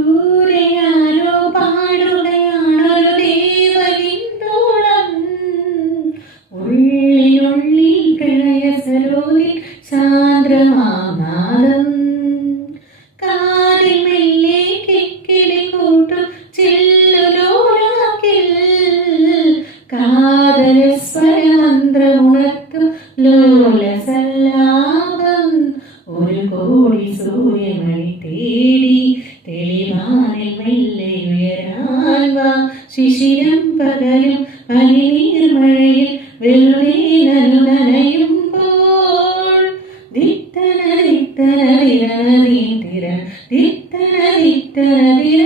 ദൂരെയാരോ പാടുകയാണൊരു ദേവഹിന്ദോളം. ഉള്ളിനുള്ളിൽ പ്രണയ സരോദിൽ സാന്ദ്രമാനാദം. കാതിൽ മെല്ലെ കിക്കിളി കൂട്ടും ചില്ലുലോലാക്കിൽ കാതര സ്വരമന്ത്രമുണർത്തും ലോലസല്ലാപം. ഒരു കോടി സൂര്യമണി തേടി തെളിവാനിൽ മെല്ലെ ഉയരാൻ വാ. ശിശിരം പകലും പനിനീർമഴയിൽ വെറുതെ നനയുമ്പോൾ ദിത്തന ദിത്തന ദിരന ദിത്തന ദിത്തന ദിത്തന ദിര